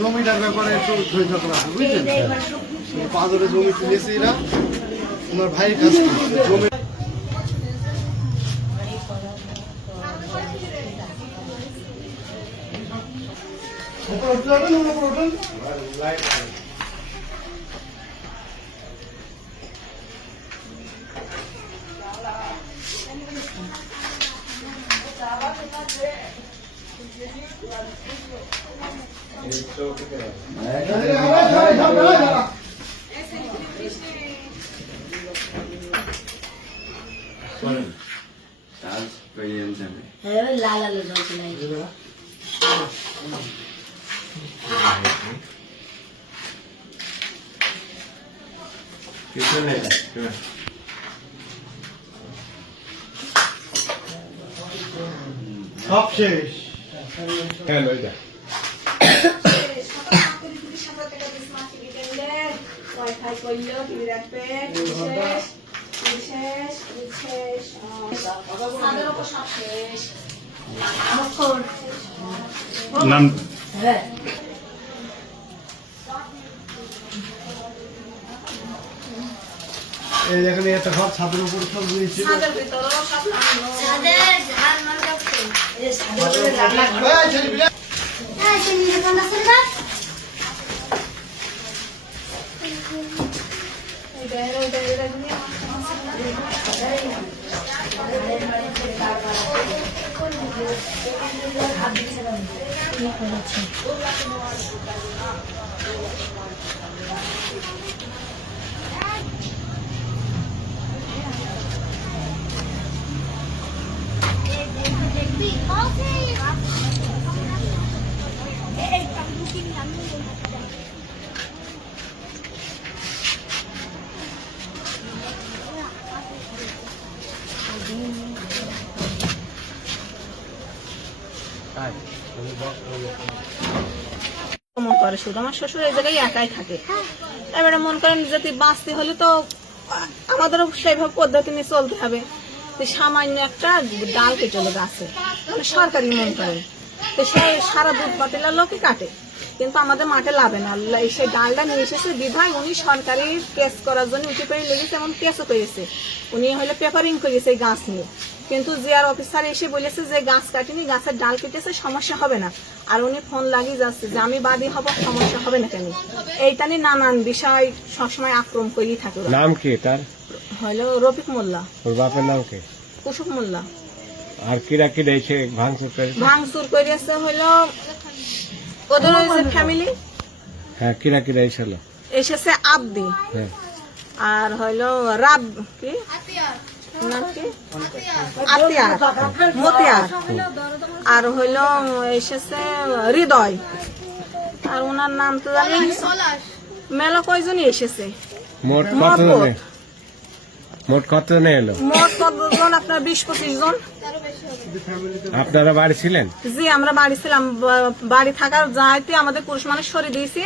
জমিটার ব্যাপারে একটু ধৈর্য করা বুঝলেন, পাঁচরে জমি কিনেছে এরা ওনার ভাইয়ের কাছে জমি। সব শেষ। নাম এই এখানে একটা ঘর ছাদের উপর সব রয়েছে। করে শুধু আমার শ্বশুর এই জায়গায় একাই থাকে। এবারে মন করেন যদি বাঁচতে হলে তো আমাদেরও সেইভাবে পদ্ধতি নিয়ে চলতে হবে। সামান্য একটা ডাল কেটে গাছে মানে সরকারি মন করেন তো সে সারা দুধ পাটেলা লোকে কাটে, কিন্তু আমাদের মাঠে লাভে না। সেই ডালটা নিয়ে এসেছে বিধায় উনি সরকারি কেস করার জন্য উঠে পড়ে লেগেছে, এমন কেসও করেছে। উনি হলে পেপারিং করেছে এই গাছ নিয়ে, কিন্তু জিআর অফিসার এসে বলেছে যে গাছ কাটিনি, গাছের ডাল কেটেছে, সমস্যা হবে না। আর উনি ফোন লাগিয়ে যাচ্ছে যে আমি বাদী হব, সমস্যা হবে না কেন। এইটা নিয়ে নানান বিষয় সবসময় আক্রমণ করেই থাকে। নাম কি তার? হলো রফিক মোল্লা। ওর বাপের নাম কি? কুসুম মোল্লা। আর কিরা কিরা এসে ভাঙচুর করেছে? ভাঙচুর করেছে হলো ওদের ওই ফ্যামিলি। হ্যাঁ, কিরা কিরা এসেছিল? এসেছে আব্দি, হ্যাঁ, আর হইলো রাব কি নাম কি আতিয়ার মতিয়ার, আর হইলো এসেছে হৃদয়, আর ওনার নাম তো জানি মেলা কয়জনই এসেছে। মোট কতজন এলো? মোট কতজন আপনার 20-25 জন। আপনারা বাড়ি ছিলেন? জি, আমরা বাড়ি ছিলাম। বাড়ি থাকার যাইতে আমাদের পুরুষ মানুষ সরিয়ে দিয়েছি,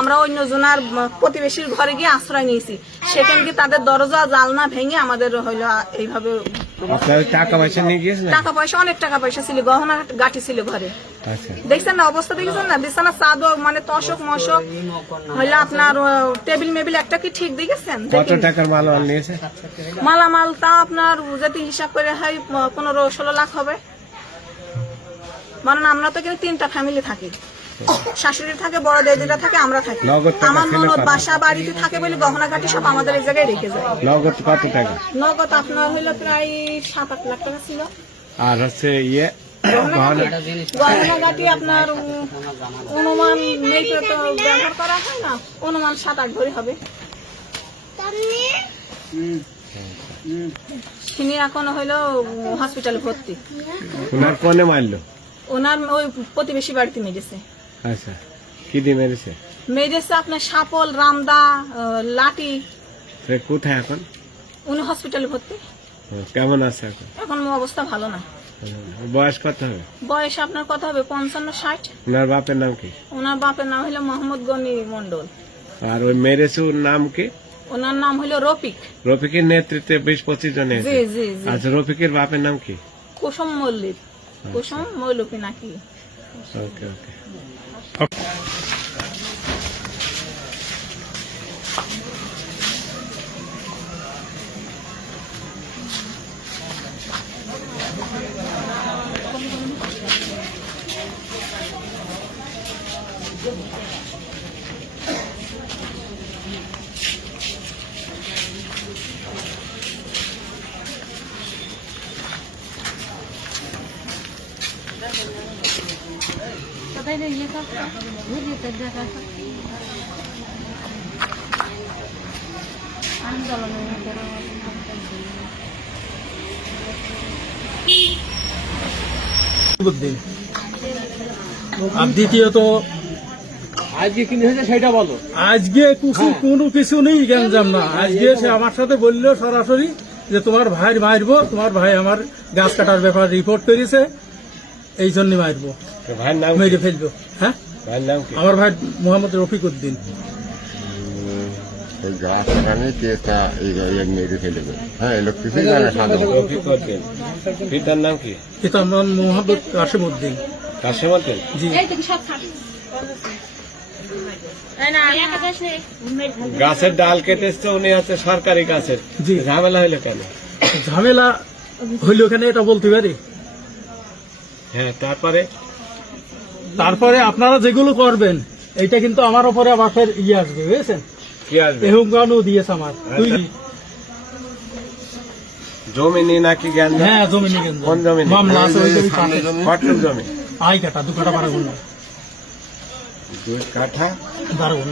আমরা অন্য জনার প্রতিবেশীর ঘরে গিয়ে আশ্রয় নিয়েছি। সেখানে গিয়ে তাদের দরজা জালনা ভেঙে আমাদের হইলো এইভাবে। আপনারা টাকা পয়সা নিয়ে গিয়েছেন? টাকা পয়সা, অনেক টাকা পয়সা ছিল, গহনা গাঠি ছিল ঘরে। আচ্ছা, দেখছেন না অবস্থা, দেখেছেন না বিছানা চাদর মানে তশক মশক হইলো আপনার টেবিল মেবিল একটা কি ঠিক দেখেছেন? কত টাকার মালামাল নিয়েছে? মালামাল তা আপনার যদি হিসাব করে হয় 15-16 লাখ হবে। মানে আমরা তো এখানে 3টা ফ্যামিলি থাকি, শাশুড়ি থাকে, বড় দিদিরা থাকে, আমরা থাকি। আমার ননদ বাসা বাড়িতে থাকে বলে গহনা গাটি সব আমাদের এই জায়গায় রেখে যায়। নগদ কত টাকা? নগদ আপনার হইলো প্রায় 7-8 লাখ টাকা ছিল। আর হচ্ছে গহনা গাটি আপনার অনুমান নেই তো ব্যবহার করা হয় না, অনুমান 7-8 ভরি হবে। তিনি এখন হইলো হসপিটালে ভর্তি। ওনার কোনে মারলো? ওনার ওই প্রতিবেশী বাড়িতে মেরেছে। আচ্ছা, কি দিয়ে মেরেছে? মেরেছে আপনার সাপল, রামদা, লাঠি। কোথায় এখন? উনি হসপিটালে ভর্তি। কেমন আছে এখন? এখন অবস্থা ভালো না। বয়স কত হবে? বয়স আপনার কত হবে? 55-60। ওনার বাপের নাম কি? ওনার বাপের নাম হলো মোহাম্মদ গনি মন্ডল। আর ওই মেরেছে ওর নাম কি? ওনার নাম হলো রফিক। রফিকের নেতৃত্বে 20-25 জন। জি জি জি। আচ্ছা, রফিকের বাপের নাম কি? কুসুম মল্লিক, কুসুম মৌলুকি নাকি। ওকে ওকে বুদ্ধি। আর দ্বিতীয়ত আজকে কি হয়েছে সেটা বলো। আজকে কোনো কিছু নেই গ্যাঞ্জাম না। আজকে সে আমার সাথে বললো সরাসরি যে তোমার ভাই মারবো, তোমার ভাই আমার গাছ কাটার ব্যাপারে রিপোর্ট করেছে, এই জন্য মারবো, তো ভাইয়ের নাম কি? মেরে ফেলবো। হ্যাঁ, ভাইয়ের নাম কি? আমার ভাই মোহাম্মদ রফিক উদ্দিন। এই গাছ কাটানি কেসটা মেরে ফেলে দেবে। হ্যাঁ, এই লোক কিছুই জানে না সাধারণ। রফিক উদ্দিন। পিতার নাম কি? পিতার নাম মোহাম্মদ কাসিম উদ্দিন। কাশেম উদ্দিন। জি, গাছের ডাল কেটেছে, উনি আছে সরকারি গাছের। জি। ঝামেলা হইলো কেন? ঝামেলা হইল ওখানে এটা বলতে পারি? হ্যাঁ, তারপরে তারপরে আপনারা যেগুলো করবেন এইটা কিন্তু আমার উপরে আবার ফের আসবে, বুঝেছেন? কি আসবে? এহুঙ্গানও দিয়েছে আমার। তুই জমি নিয়ে নাকি জ্ঞান? হ্যাঁ, জমি নিয়ে গেছে। কোন জমি নিয়ে? মামলা আছে ওই জমি পাশে। কটক জমি। আই কাটা 2 কাটা 12 গুণ 2 কাঠা 12 গুণ